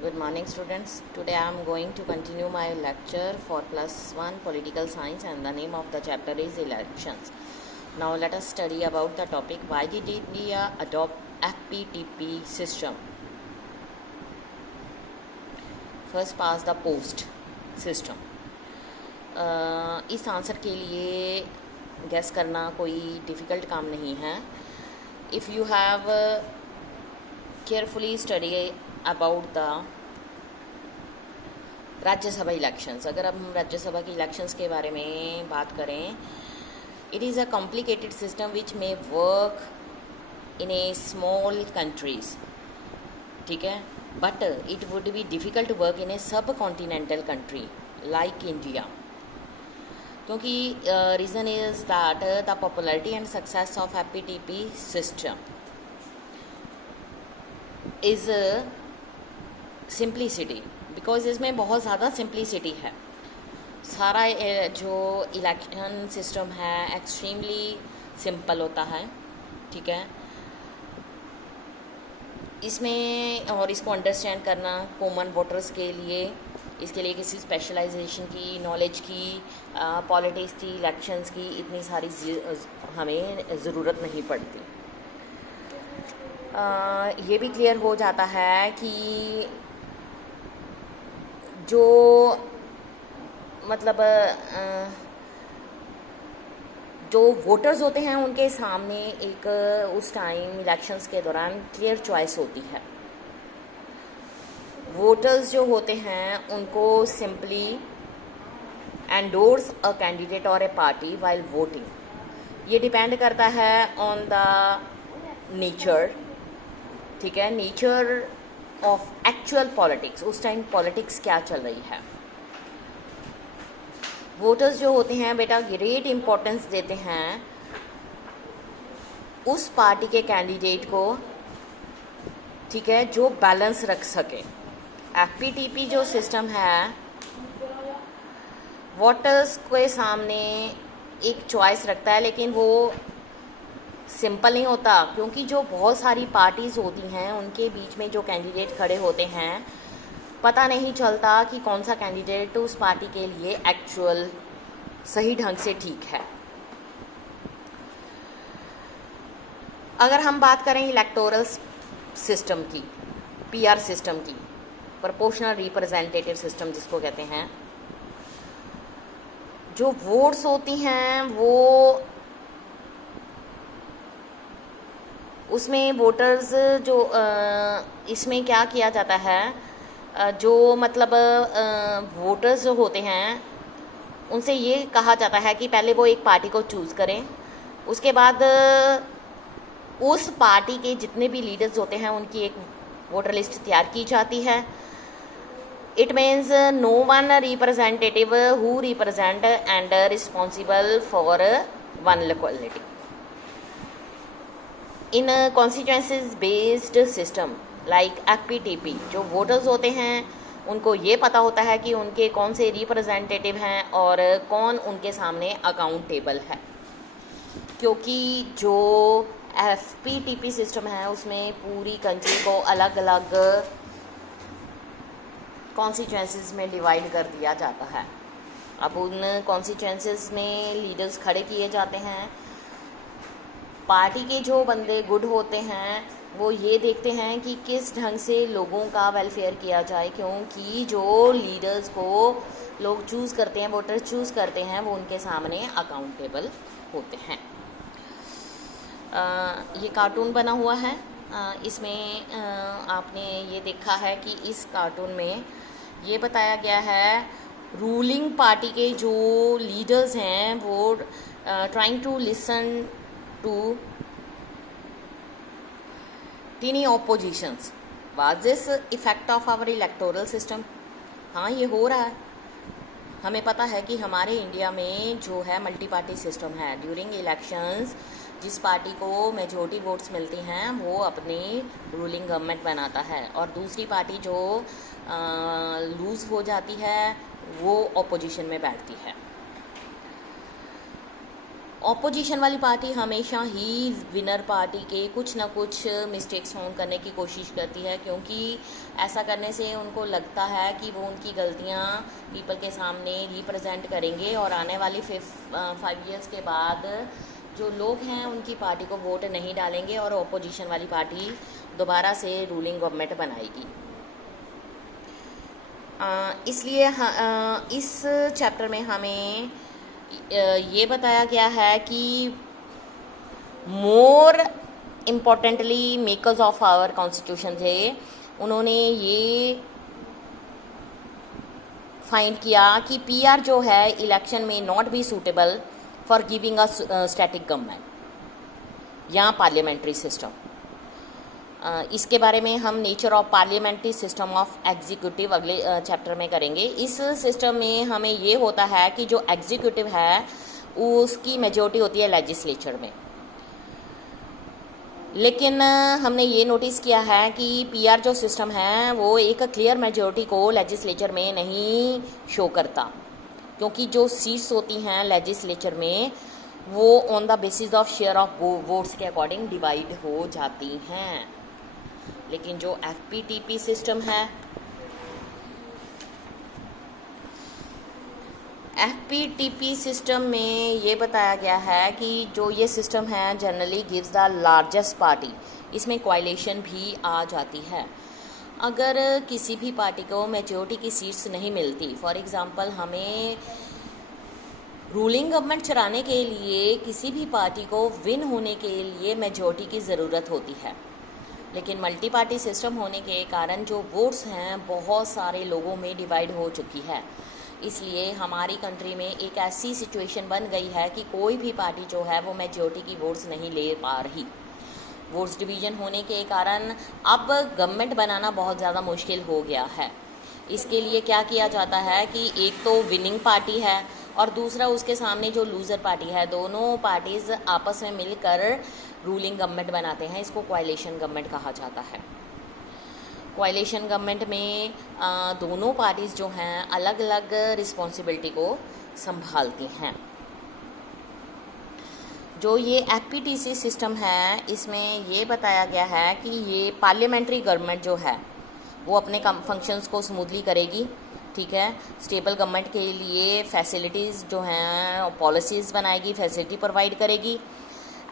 Good morning, students. Today I am going to continue my lecture for +1 political science, and the name of the chapter is elections. Now let us study about the topic why did India adopt FPTP system. First, past the post system. इस answer के लिए gas करना कोई difficult काम नहीं है. If you have carefully study about the Rajya Sabha elections, अगर अब हम राज्यसभा की इलेक्शंस के बारे में बात करें, it is a complicated system which may work in a small countries, ठीक है, but it would be difficult work in a subcontinental country like India, क्योंकि reason is that the popularity and success of FPTP system is simplicity, because इसमें बहुत ज़्यादा simplicity है. सारा जो election system है एक्सट्रीमली सिंपल होता है, ठीक है. इसमें और इसको अंडरस्टैंड करना कॉमन वोटर्स के लिए, इसके लिए किसी स्पेशलाइजेशन की, नॉलेज की, पॉलिटिक्स की, इलेक्शंस की इतनी सारी हमें ज़रूरत नहीं पड़ती. ये भी क्लियर हो जाता है कि जो मतलब जो वोटर्स होते हैं उनके सामने एक उस टाइम इलेक्शंस के दौरान क्लियर चॉइस होती है. वोटर्स जो होते हैं उनको सिंपली एंडोर्स अ कैंडिडेट और ए पार्टी वाइल वोटिंग. ये डिपेंड करता है ऑन द नेचर, ठीक है, नेचर ऑफ एक्चुअल पॉलिटिक्स. उस टाइम पॉलिटिक्स क्या चल रही है. वोटर्स जो होते हैं बेटा ग्रेट इम्पोर्टेंस देते हैं उस पार्टी के कैंडिडेट को, ठीक है, जो बैलेंस रख सके. FPTP जो सिस्टम है वोटर्स के सामने एक चॉइस रखता है, लेकिन वो सिंपल नहीं होता, क्योंकि जो बहुत सारी पार्टीज़ होती हैं उनके बीच में जो कैंडिडेट खड़े होते हैं पता नहीं चलता कि कौन सा कैंडिडेट उस पार्टी के लिए एक्चुअल सही ढंग से ठीक है. अगर हम बात करें इलेक्टोरल सिस्टम की, PR सिस्टम की, प्रोपोर्शनल रिप्रेजेंटेटिव सिस्टम जिसको कहते हैं, जो वोट्स होती हैं वो उसमें वोटर्स जो इसमें क्या किया जाता है, जो मतलब वोटर्स जो होते हैं उनसे ये कहा जाता है कि पहले वो एक पार्टी को चूज़ करें, उसके बाद उस पार्टी के जितने भी लीडर्स होते हैं उनकी एक वोटर लिस्ट तैयार की जाती है. It means no one representative who represent and responsible for one locality. In constituencies based system like FPTP, जो वोटर्स होते हैं उनको ये पता होता है कि उनके कौन से रिप्रेजेंटेटिव हैं और कौन उनके सामने अकाउंटेबल है, क्योंकि जो FPTP सिस्टम है उसमें पूरी कंट्री को अलग अलग कॉन्स्टिट्यूएंसीज में डिवाइड कर दिया जाता है. अब उन कॉन्स्टिट्यूएंसीज में लीडर्स खड़े किए जाते हैं. पार्टी के जो बंदे गुड होते हैं वो ये देखते हैं कि किस ढंग से लोगों का वेलफेयर किया जाए, क्योंकि जो लीडर्स को लोग चूज़ करते हैं, वोटर चूज़ करते हैं, वो उनके सामने अकाउंटेबल होते हैं. ये कार्टून बना हुआ है. इसमें आपने ये देखा है कि इस कार्टून में ये बताया गया है रूलिंग पार्टी के जो लीडर्स हैं वो trying to listen to tiny oppositions. Was this effect of our electoral system? हाँ, ये हो रहा है. हमें पता है कि हमारे इंडिया में जो है मल्टी पार्टी सिस्टम है. ड्यूरिंग इलेक्शंस जिस पार्टी को मेजॉरिटी वोट्स मिलती हैं वो अपनी रूलिंग गवर्नमेंट बनाता है, और दूसरी पार्टी जो लूज़ हो जाती है वो ऑपोजिशन में बैठती है. ऑपोजिशन वाली पार्टी हमेशा ही विनर पार्टी के कुछ ना कुछ मिस्टेक्स फाउंड करने की कोशिश करती है, क्योंकि ऐसा करने से उनको लगता है कि वो उनकी गलतियां पीपल के सामने रिप्रेजेंट करेंगे और आने वाली 5 ईयर्स के बाद जो लोग हैं उनकी पार्टी को वोट नहीं डालेंगे और ऑपोजिशन वाली पार्टी दोबारा से रूलिंग गवर्नमेंट बनाएगी। इसलिए इस चैप्टर में हमें ये बताया गया है कि more importantly makers of our constitution थे, उन्होंने ये फाइंड किया कि पीआर जो है इलेक्शन में not be suitable for giving a static government या पार्लियामेंट्री सिस्टम। इसके बारे में हम nature of parliamentary system of executive अगले चैप्टर में करेंगे। इस सिस्टम में हमें ये होता है कि जो एग्जीक्यूटिव है उसकी मेजॉरिटी होती है लेजिस्लेचर में, लेकिन हमने ये नोटिस किया है कि पीआर जो सिस्टम है वो एक क्लियर मेजॉरिटी को लेजिस्लेचर में नहीं शो करता, क्योंकि जो सीट्स होती हैं लेजिस्लेचर में वो on the basis of share of votes के अकॉर्डिंग डिवाइड हो जाती हैं। लेकिन जो एफपीटीपी सिस्टम है, एफपीटीपी सिस्टम में ये बताया गया है कि जो ये सिस्टम है generally gives the largest party, इसमें कोalition भी आ जाती है। अगर किसी भी पार्टी को मेजॉरिटी की सीट्स नहीं मिलती, फॉर एग्जांपल हमें रूलिंग गवर्नमेंट चलाने के लिए किसी भी पार्टी को विन होने के लिए मेजॉरिटी की ज़रूरत होती है, लेकिन मल्टी पार्टी सिस्टम होने के कारण जो वोट्स हैं बहुत सारे लोगों में डिवाइड हो चुकी है। इसलिए हमारी कंट्री में एक ऐसी सिचुएशन बन गई है कि कोई भी पार्टी जो है वो मेजॉरिटी की वोट्स नहीं ले पा रही। वोट्स डिवीज़न होने के कारण अब गवर्नमेंट बनाना बहुत ज़्यादा मुश्किल हो गया है। इसके लिए क्या किया जाता है कि एक तो विनिंग पार्टी है और दूसरा उसके सामने जो लूज़र पार्टी है, दोनों पार्टीज़ आपस में मिलकर रूलिंग गवर्नमेंट बनाते हैं। इसको कोalition गवर्नमेंट कहा जाता है। कोalition गवर्नमेंट में दोनों पार्टीज़ जो हैं अलग अलग रिस्पॉन्सिबिलिटी को संभालती हैं। जो ये एफपीटीसी सिस्टम है इसमें ये बताया गया है कि ये पार्लियामेंट्री गवर्नमेंट जो है वो अपने फंक्शंस को स्मूथली करेगी, ठीक है। स्टेबल गवर्नमेंट के लिए फैसिलिटीज़ जो हैं पॉलिसीज़ बनाएगी, फैसिलिटी प्रोवाइड करेगी।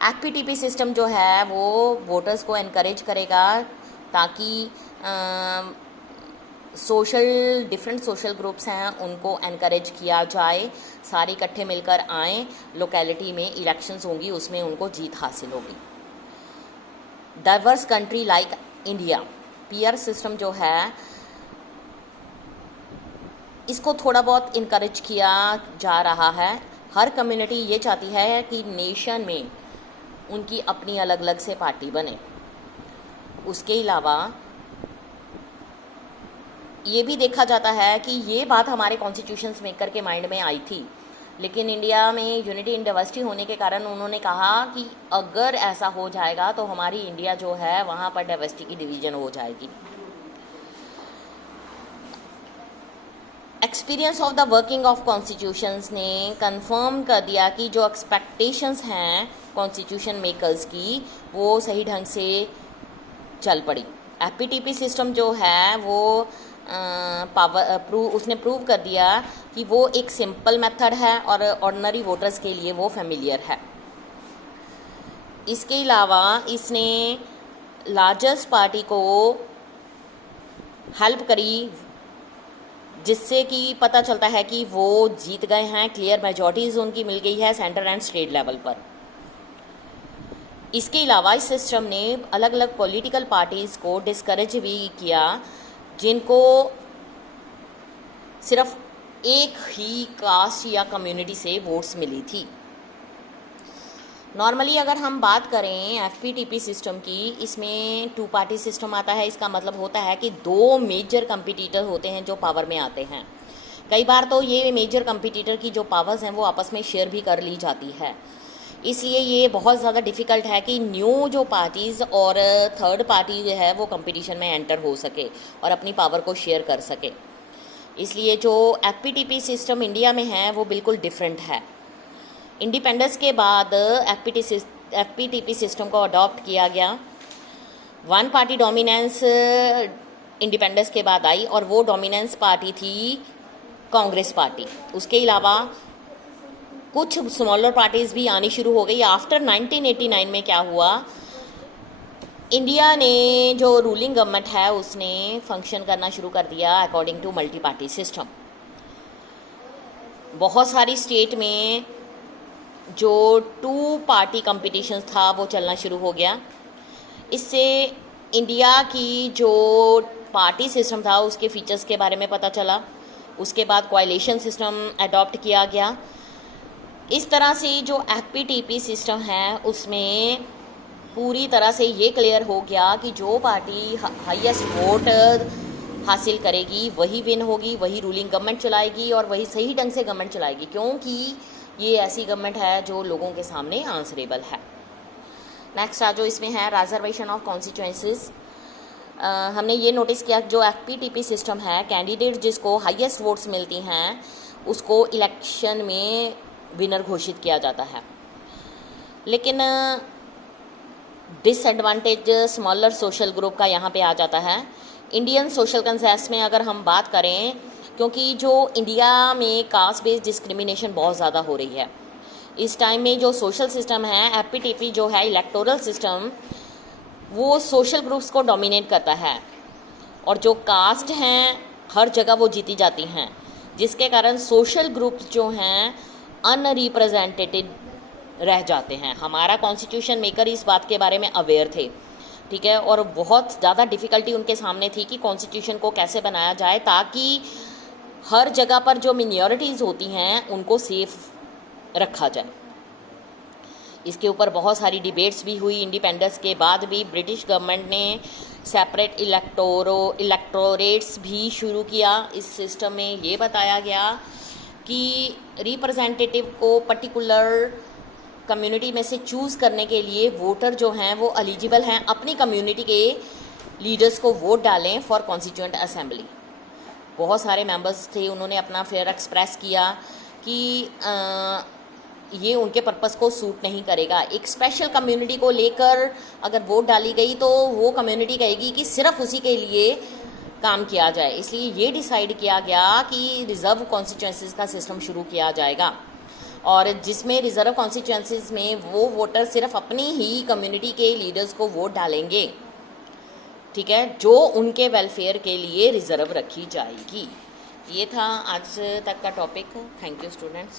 एफपीटीपी सिस्टम जो है वो वोटर्स को एनकरेज करेगा ताकि डिफरेंट सोशल ग्रुप्स हैं उनको एनकरेज किया जाए, सारे इकट्ठे मिलकर आएँ, लोकेलिटी में इलेक्शंस होंगी उसमें उनको जीत हासिल होगी। Diverse country like India, PR system जो है इसको थोड़ा बहुत इनकरेज किया जा रहा है। हर कम्युनिटी ये चाहती है कि नेशन में उनकी अपनी अलग अलग से पार्टी बने। उसके अलावा ये भी देखा जाता है कि ये बात हमारे कॉन्स्टिट्यूशंस मेकर के माइंड में आई थी, लेकिन इंडिया में यूनिटी इन डाइवर्सिटी होने के कारण उन्होंने कहा कि अगर ऐसा हो जाएगा तो हमारी इंडिया जो है वहाँ पर डाइवर्सिटी की डिवीज़न हो जाएगी। Experience of the working of constitutions ने कंफर्म कर दिया कि जो एक्सपेक्टेशंस हैं कॉन्स्टिट्यूशन मेकर्स की वो सही ढंग से चल पड़ी। एफपीटीपी सिस्टम जो है वो उसने प्रूव कर दिया कि वो एक सिंपल मेथड है और ऑर्डिनरी वोटर्स के लिए वो फेमिलियर है। इसके अलावा इसने लार्जेस्ट पार्टी को हेल्प करी, जिससे कि पता चलता है कि वो जीत गए हैं, क्लियर मेजॉरिटीज़ उनकी मिल गई है सेंटर एंड स्टेट लेवल पर। इसके अलावा इस सिस्टम ने अलग अलग पॉलिटिकल पार्टीज़ को डिस्करेज भी किया जिनको सिर्फ एक ही कास्ट या कम्युनिटी से वोट्स मिली थी। नॉर्मली अगर हम बात करें एफपीटीपी सिस्टम की, इसमें 2 पार्टी सिस्टम आता है। इसका मतलब होता है कि 2 मेजर कंपटीटर होते हैं जो पावर में आते हैं। कई बार तो ये मेजर कंपटीटर की जो पावर्स हैं वो आपस में शेयर भी कर ली जाती है। इसलिए ये बहुत ज़्यादा डिफ़िकल्ट है कि न्यू जो पार्टीज़ और थर्ड पार्टी जो है वो कंपटीशन में एंटर हो सके और अपनी पावर को शेयर कर सके। इसलिए जो एफपीटीपी सिस्टम इंडिया में है वो बिल्कुल डिफरेंट है। इंडिपेंडेंस के बाद एफपीटीपी सिस्टम को अडॉप्ट किया गया। वन पार्टी डोमिनेंस इंडिपेंडेंस के बाद आई और वो डोमिनेंस पार्टी थी कांग्रेस पार्टी। उसके अलावा कुछ स्मॉलर पार्टीज़ भी आनी शुरू हो गई। आफ्टर 1989 में क्या हुआ, इंडिया ने जो रूलिंग गवर्नमेंट है उसने फंक्शन करना शुरू कर दिया according to multi party system. बहुत सारी स्टेट में जो 2 पार्टी कंपटीशन था वो चलना शुरू हो गया। इससे इंडिया की जो पार्टी सिस्टम था उसके फीचर्स के बारे में पता चला। उसके बाद कोएलिशन सिस्टम अडॉप्ट किया गया। इस तरह से जो एफपीटीपी सिस्टम है उसमें पूरी तरह से ये क्लियर हो गया कि जो पार्टी हाईएस्ट वोट हासिल करेगी वही विन होगी, वही रूलिंग गवर्नमेंट चलाएगी और वही सही ढंग से गवर्नमेंट चलाएगी, क्योंकि ये ऐसी गवर्नमेंट है जो लोगों के सामने आंसरेबल है। नेक्स्ट जो इसमें है रिजर्वेशन ऑफ कॉन्स्टिट्यूएंसीज। हमने ये नोटिस किया जो एफपीटीपी सिस्टम है, कैंडिडेट जिसको हाईएस्ट वोट्स मिलती हैं उसको इलेक्शन में विनर घोषित किया जाता है। लेकिन डिसएडवांटेज स्मॉलर सोशल ग्रुप का यहाँ पे आ जाता है। इंडियन सोशल कंसेंसस में अगर हम बात करें, क्योंकि जो इंडिया में कास्ट बेस्ड डिस्क्रिमिनेशन बहुत ज़्यादा हो रही है इस टाइम में, जो सोशल सिस्टम है एफपीटीपी जो है इलेक्टोरल सिस्टम, वो सोशल ग्रुप्स को डोमिनेट करता है और जो कास्ट हैं हर जगह वो जीती जाती हैं, जिसके कारण सोशल ग्रुप्स जो हैं अनरिप्रेजेंटेटेड रह जाते हैं। हमारा कॉन्स्टिट्यूशन मेकर इस बात के बारे में अवेयर थे, ठीक है, और बहुत ज़्यादा डिफ़िकल्टी उनके सामने थी कि कॉन्स्टिट्यूशन को कैसे बनाया जाए ताकि हर जगह पर जो मिनॉरिटीज़ होती हैं उनको सेफ रखा जाए। इसके ऊपर बहुत सारी डिबेट्स भी हुई। इंडिपेंडेंस के बाद भी ब्रिटिश गवर्नमेंट ने सेपरेट इलेक्टोरेट्स भी शुरू किया। इस सिस्टम में ये बताया गया कि रिप्रेजेंटेटिव को पर्टिकुलर कम्युनिटी में से चूज़ करने के लिए वोटर जो हैं वो एलिजिबल हैं अपनी कम्युनिटी के लीडर्स को वोट डालें फॉर कॉन्स्टिट्यूएंट असेंबली। बहुत सारे मेंबर्स थे, उन्होंने अपना फेयर एक्सप्रेस किया कि ये उनके पर्पस को सूट नहीं करेगा। एक स्पेशल कम्युनिटी को लेकर अगर वोट डाली गई तो वो कम्युनिटी कहेगी कि सिर्फ उसी के लिए काम किया जाए, इसलिए ये डिसाइड किया गया कि रिज़र्व कॉन्स्टिट्यूएंसीज का सिस्टम शुरू किया जाएगा और जिसमें रिज़र्व कॉन्स्टिट्यूएंसीज में वो वोटर सिर्फ अपनी ही कम्युनिटी के लीडर्स को वोट डालेंगे, ठीक है, जो उनके वेलफेयर के लिए रिज़र्व रखी जाएगी। ये था आज तक का टॉपिक। Thank you students.